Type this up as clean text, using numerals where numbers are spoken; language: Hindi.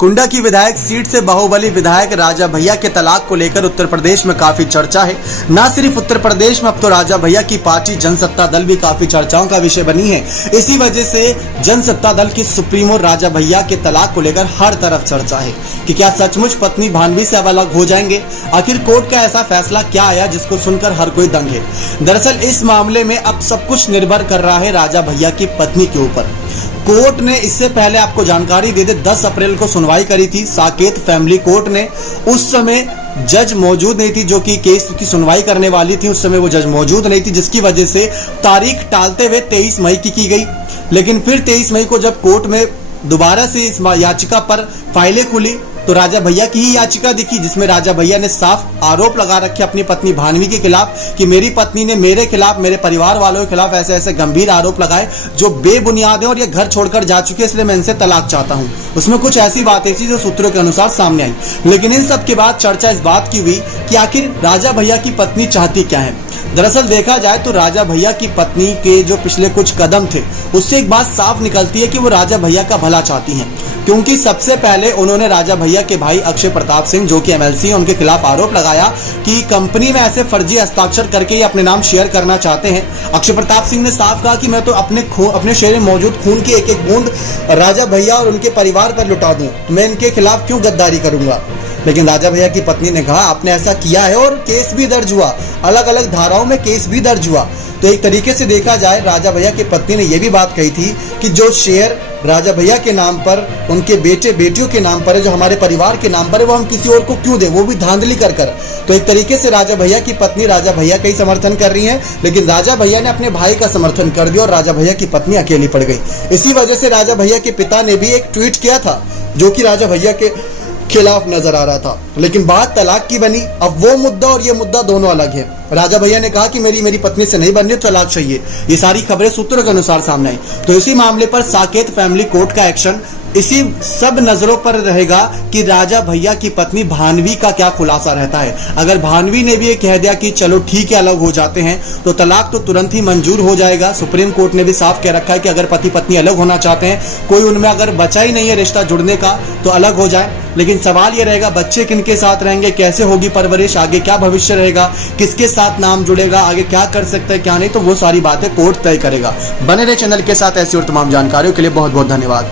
कुंडा की विधायक सीट से बाहुबली विधायक राजा भैया के तलाक को लेकर उत्तर प्रदेश में काफी चर्चा है। न सिर्फ उत्तर प्रदेश में, अब तो राजा भैया की पार्टी जनसत्ता दल भी काफी चर्चाओं का विषय बनी है। इसी वजह से जनसत्ता दल की सुप्रीमो राजा भैया के तलाक को लेकर हर तरफ चर्चा है कि क्या सचमुच पत्नी भानवी से अब अलग हो जाएंगे। आखिर कोर्ट का ऐसा फैसला क्या आया जिसको सुनकर हर कोई दंग है। दरअसल इस मामले में अब सब कुछ निर्भर कर रहा है राजा भैया की पत्नी के ऊपर। कोर्ट ने इससे पहले आपको जानकारी दे दे 10 अप्रैल को सुनवाई करी थी साकेत फैमिली कोर्ट ने। उस समय जज मौजूद नहीं थी जो कि केस की सुनवाई करने वाली थी। उस समय वो जज मौजूद नहीं थी, जिसकी वजह से तारीख टालते हुए 23 मई की गई। लेकिन फिर 23 मई को जब कोर्ट में दोबारा से इस याचिका पर फाइलें खुली तो राजा भैया की ही याचिका दिखी, जिसमें राजा भैया ने साफ आरोप लगा रखे अपनी पत्नी भानवी के खिलाफ कि मेरी पत्नी ने मेरे खिलाफ, मेरे परिवार वालों के खिलाफ ऐसे ऐसे गंभीर आरोप लगाए जो बेबुनियाद है और ये घर छोड़कर जा चुके हैं, इसलिए मैं इनसे तलाक चाहता हूं। उसमें कुछ ऐसी बातें थी जो सूत्रों के अनुसार सामने आई। लेकिन इन सब के बाद चर्चा इस बात की हुई कि आखिर राजा भैया की पत्नी चाहती क्या है। दरअसल देखा जाए तो राजा भैया की पत्नी के जो पिछले कुछ कदम थे उससे एक बात साफ निकलती है कि वो राजा भैया का भला चाहती हैं, क्योंकि सबसे पहले उन्होंने राजा भैया के भाई अक्षय प्रताप सिंह जो कि एमएलसी हैं, उनके खिलाफ आरोप लगाया कि कंपनी में ऐसे फर्जी हस्ताक्षर करके ही अपने नाम शेयर करना चाहते हैं। अक्षय प्रताप सिंह ने साफ कहा कि मैं तो अपने शेयर में मौजूद खून की एक एक बूंद राजा भैया और उनके परिवार पर लुटा दूं, मैं इनके खिलाफ क्यों गद्दारी करूंगा। लेकिन राजा भैया की पत्नी ने कहा आपने ऐसा किया है और केस भी दर्ज हुआ, अलग अलग धाराओं में केस भी दर्ज हुआ। तो एक तरीके से देखा जाए राजा भैया की पत्नी ने यह भी बात कही थी कि जो शेयर राजा भैया के नाम पर, उनके बेटे बेटियों के नाम पर है, जो हमारे परिवार के नाम पर है, वो हम किसी और को क्यों दें, वो भी धांधली कर कर। तो एक तरीके से राजा भैया की पत्नी राजा भैया का ही समर्थन कर रही है, लेकिन राजा भैया ने अपने भाई का समर्थन कर दिया और राजा भैया की पत्नी अकेली पड़ गई। इसी वजह से राजा भैया के पिता ने भी एक ट्वीट किया था जो कि राजा भैया के खिलाफ नजर आ रहा था। लेकिन बात तलाक की बनी। अब वो मुद्दा और ये मुद्दा दोनों अलग है। राजा भैया ने कहा कि मेरी पत्नी से नहीं बननी, तलाक चाहिए। ये सारी खबरें सूत्रों के अनुसार सामने आई। तो इसी मामले पर साकेत फैमिली कोर्ट का एक्शन इसी सब नजरों पर रहेगा कि राजा भैया की पत्नी भानवी का क्या खुलासा रहता है। अगर भानवी ने भी ये कह दिया कि चलो ठीक है अलग हो जाते हैं तो तलाक तो तुरंत ही मंजूर हो जाएगा। सुप्रीम कोर्ट ने भी साफ कह रखा है कि अगर पति पत्नी अलग होना चाहते हैं, कोई उनमें अगर बचा ही नहीं है रिश्ता जुड़ने का, तो अलग हो जाए। लेकिन सवाल ये रहेगा बच्चे किनके साथ रहेंगे, कैसे होगी परवरिश, आगे क्या भविष्य रहेगा, किसके साथ नाम जुड़ेगा, आगे क्या कर सकते हैं क्या नहीं, तो वो सारी बातें कोर्ट तय करेगा। बने रहे चैनल के साथ ऐसी और तमाम जानकारियों के लिए बहुत बहुत धन्यवाद।